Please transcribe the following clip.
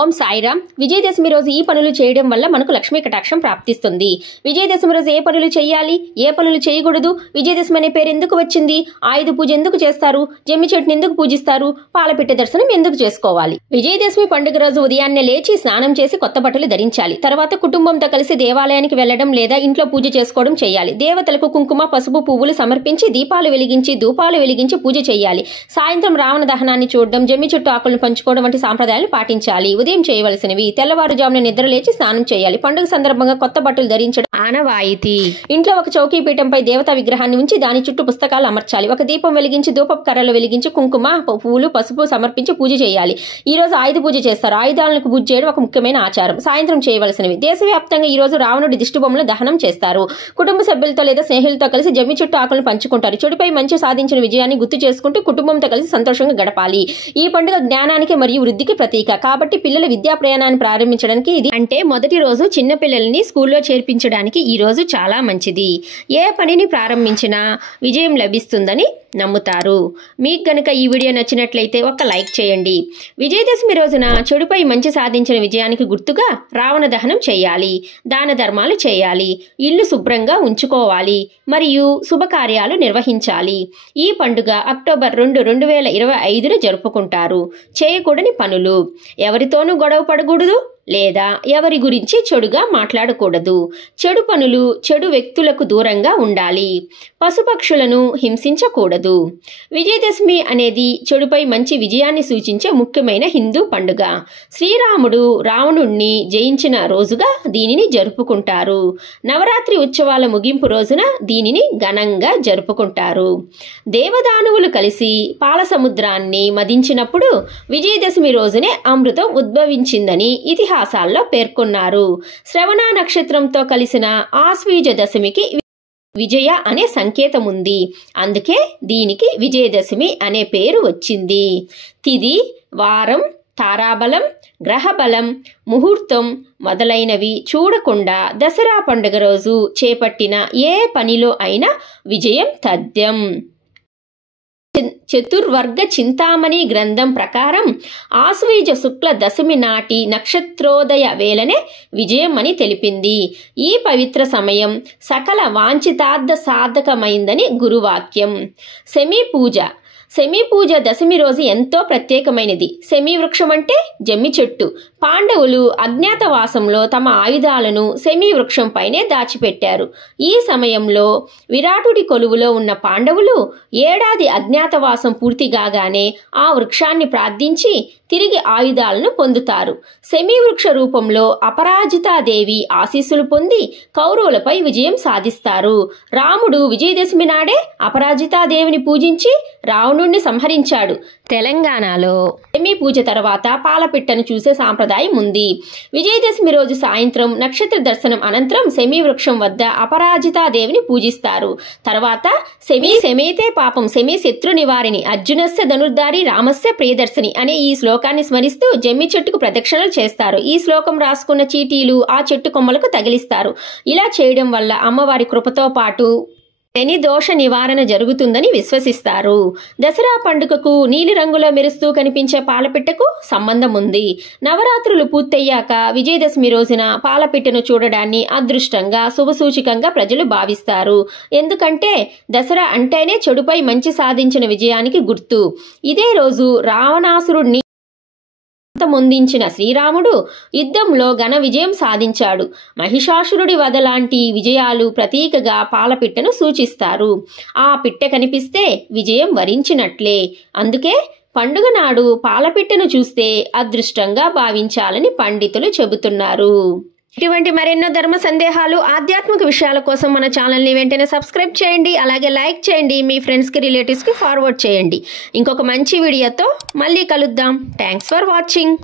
ఓం సాయిరామ్. విజయదశమి రోజు ఈ పనులు చేయడం వల్ల మనకు లక్ష్మీ కటాక్షం ప్రాప్తిస్తుంది. విజయదశమి రోజు ఏ పనులు చేయాలి, ఏ పనులు చేయకూడదు, విజయదశమి అనే పేరు ఎందుకు వచ్చింది, ఆయుధ పూజ ఎందుకు చేస్తారు, జమ్మి చెట్టుని ఎందుకు పూజిస్తారు, పాలపిట్ట దర్శనం ఎందుకు చేసుకోవాలి. విజయదశమి పండుగ రోజు ఉదయాన్నే లేచి స్నానం చేసి కొత్త బట్టలు ధరించాలి. తర్వాత కుటుంబంతో కలిసి దేవాలయానికి వెళ్లడం లేదా ఇంట్లో పూజ చేసుకోవడం చేయాలి. దేవతలకు కుంకుమ, పసుపు, పువ్వులు సమర్పించి దీపాలు వెలిగించి ధూపాలు వెలిగించి పూజ చేయాలి. సాయంత్రం రావణ దహనాన్ని చూడడం, జమ్మి చెట్టు ఆకులను పంచుకోవడం వంటి సాంప్రదాయాలు పాటించాలి. ఉదయం చేయవలసినవి: తెల్లవారుజామున నిద్ర లేచి స్నానం చేయాలి. పండుగ సందర్భంగా కొత్త బట్టలు ధరించడం ఆనవాయితీ. ఇంట్లో ఒక చౌకీ పీఠంపై దేవతా విగ్రహాన్ని ఉంచి దాని చుట్టూ పుస్తకాలు అమర్చాలి. ఒక దీపం వెలిగించి ధూపపు కర్రలు వెలిగించి కుంకుమ, పువ్వులు, పసుపు సమర్పించి పూజ చేయాలి. ఈ రోజు ఆయుధ పూజ చేస్తారు. ఆయుధాలను పూజ చేయడం ఒక ముఖ్యమైన ఆచారం. సాయంత్రం చేయవలసినవి: దేశవ్యాప్తంగా ఈ రోజు రావణుడి దిష్టిబొమ్మలు దహనం చేస్తారు. కుటుంబ సభ్యులతో లేదా స్నేహితులతో కలిసి జమ్మి చెట్టు ఆకులను పంచుకుంటారు. చెడుపై మంచి సాధించిన విజయాన్ని గుర్తు చేసుకుంటూ కుటుంబంతో కలిసి సంతోషంగా గడపాలి. ఈ పండుగ జ్ఞానానికి మరియు వృద్ధికి ప్రతీక కాబట్టి పిల్లల విద్యా ప్రయాణాన్ని ప్రారంభించడానికి ఇది అంటే మొదటి రోజు చిన్న పిల్లల్ని స్కూల్లో చేర్పించడానికి ఈ రోజు చాలా మంచిది. ఏ పనిని ప్రారంభించినా విజయం లభిస్తుందని నమ్ముతారు. మీకు గనక ఈ వీడియో నచ్చినట్లయితే ఒక లైక్ చేయండి. విజయదశమి రోజున చెడుపై మంచి సాధించిన విజయానికి గుర్తుగా రావణ దహనం చేయాలి. దాన ధర్మాలు చేయాలి. ఇల్లు శుభ్రంగా ఉంచుకోవాలి మరియు శుభకార్యాలు నిర్వహించాలి. ఈ పండుగ అక్టోబర్ 2, 2025న జరుపుకుంటారు. చేయకూడని పనులు: ఎవరితోనూ గొడవ పడకూడదు లేదా ఎవరి గురించి చెడుగా మాట్లాడకూడదు. చెడు పనులు, చెడు వ్యక్తులకు దూరంగా ఉండాలి. పశుపక్షులను హింసించకూడదు. విజయదశమి అనేది చెడుపై మంచి విజయాన్ని సూచించే ముఖ్యమైన హిందూ పండుగ. శ్రీరాముడు రావణుణ్ణి జయించిన రోజుగా దీనిని జరుపుకుంటారు. నవరాత్రి ఉత్సవాల ముగింపు రోజున దీనిని ఘనంగా జరుపుకుంటారు. దేవదానవులు కలిసి పాల సముద్రాన్ని మదించినప్పుడు విజయదశమి రోజునే అమృతం ఉద్భవించిందని ఇతిహాసాల్లో పేర్కొన్నారు. శ్రవణ నక్షత్రంతో కలిసిన ఆశ్వీజ దశమికి విజయ అనే సంకేతం ఉంది. అందుకే దీనికి విజయదశమి అనే పేరు వచ్చింది. తిథి, వారం, తారాబలం, గ్రహబలం, ముహూర్తం మొదలైనవి చూడకుండా దసరా పండుగ రోజు చేపట్టిన ఏ పనిలో అయినా విజయం తథ్యం. చతుర్వర్గ చింతామణి గ్రంథం ప్రకారం ఆశ్వీజ శుక్ల దశమి నాటి నక్షత్రోదయ వేళనే విజయం అని తెలిపింది. ఈ పవిత్ర సమయం సకల వాంఛితార్థ సాధకమైందని గురువాక్యం. శమీ పూజ దశమి రోజు ఎంతో ప్రత్యేకమైనది. శమీ వృక్షం అంటే జమ్మి చెట్టు. పాండవులు అజ్ఞాతవాసంలో తమ ఆయుధాలను శమీ వృక్షం పైనే దాచిపెట్టారు. ఈ సమయంలో విరాటుడి కొలువులో ఉన్న పాండవులు ఏడాది అజ్ఞాతవాసం పూర్తి కాగానే ఆ వృక్షాన్ని ప్రార్థించి తిరిగి ఆయుధాలను పొందుతారు. శమీ వృక్ష రూపంలో అపరాజితాదేవి ఆశీస్సులు పొంది కౌరవులపై విజయం సాధిస్తారు. రాముడు విజయదశమి నాడే అపరాజితాదేవిని పూజించి రావణుణ్ణి సంహరించాడు. తెలంగాణలో శమీ పూజ తర్వాత పాలపిట్టను చూసే సాంప్రదాయం ఉంది. విజయదశమి రోజు సాయంత్రం నక్షత్ర దర్శనం అనంతరం శమీ వృక్షం వద్ద అపరాజితాదేవిని పూజిస్తారు. తర్వాత శమీతే పాపం శమీ శత్రు నివారిణి అర్జునస్య ధనుర్ధారి రామస్య ప్రియదర్శిని అనే ఈ శ్లోకాన్ని స్మరిస్తూ జమ్మి చెట్టుకు ప్రదక్షిణలు చేస్తారు. ఈ శ్లోకం రాసుకున్న చీటీలు ఆ చెట్టు కొమ్మలకు తగిలిస్తారు. ఇలా చేయడం వల్ల అమ్మవారి కృపతో పాటు శని దోష నివారణ జరుగుతుందని విశ్వసిస్తారు. దసరా పండుగకు నీలిరంగులో మెరుస్తూ కనిపించే పాలపిట్టకు సంబంధం ఉంది. నవరాత్రులు పూర్తయ్యాక విజయదశమి రోజున పాలపిట్టను చూడడాన్ని అదృష్టంగా, శుభసూచికంగా ప్రజలు భావిస్తారు. ఎందుకంటే దసరా అంటేనే చెడుపై మంచి సాధించిన విజయానికి గుర్తు. ఇదే రోజు రావణాసురుణ్ణి ముందించిన శ్రీరాముడు యుద్ధంలో ఘన విజయం సాధించాడు. మహిషాసురుడి వధ లాంటి విజయాలు ప్రతీకగా పాలపిట్టను సూచిస్తారు. ఆ పిట్ట కనిపిస్తే విజయం వరించినట్లే. అందుకే పండుగ నాడు పాలపిట్టను చూస్తే అదృష్టంగా భావించాలని పండితులు చెబుతున్నారు. ఇటువంటి మరెన్నో ధర్మ సందేహాలు, ఆధ్యాత్మిక విషయాల కోసం మన ఛానల్ని వెంటనే సబ్స్క్రైబ్ చేయండి. అలాగే లైక్ చేయండి. మీ ఫ్రెండ్స్కి, రిలేటివ్స్కి ఫార్వర్డ్ చేయండి. ఇంకొక మంచి వీడియోతో మళ్ళీ కలుద్దాం. Thanks for watching.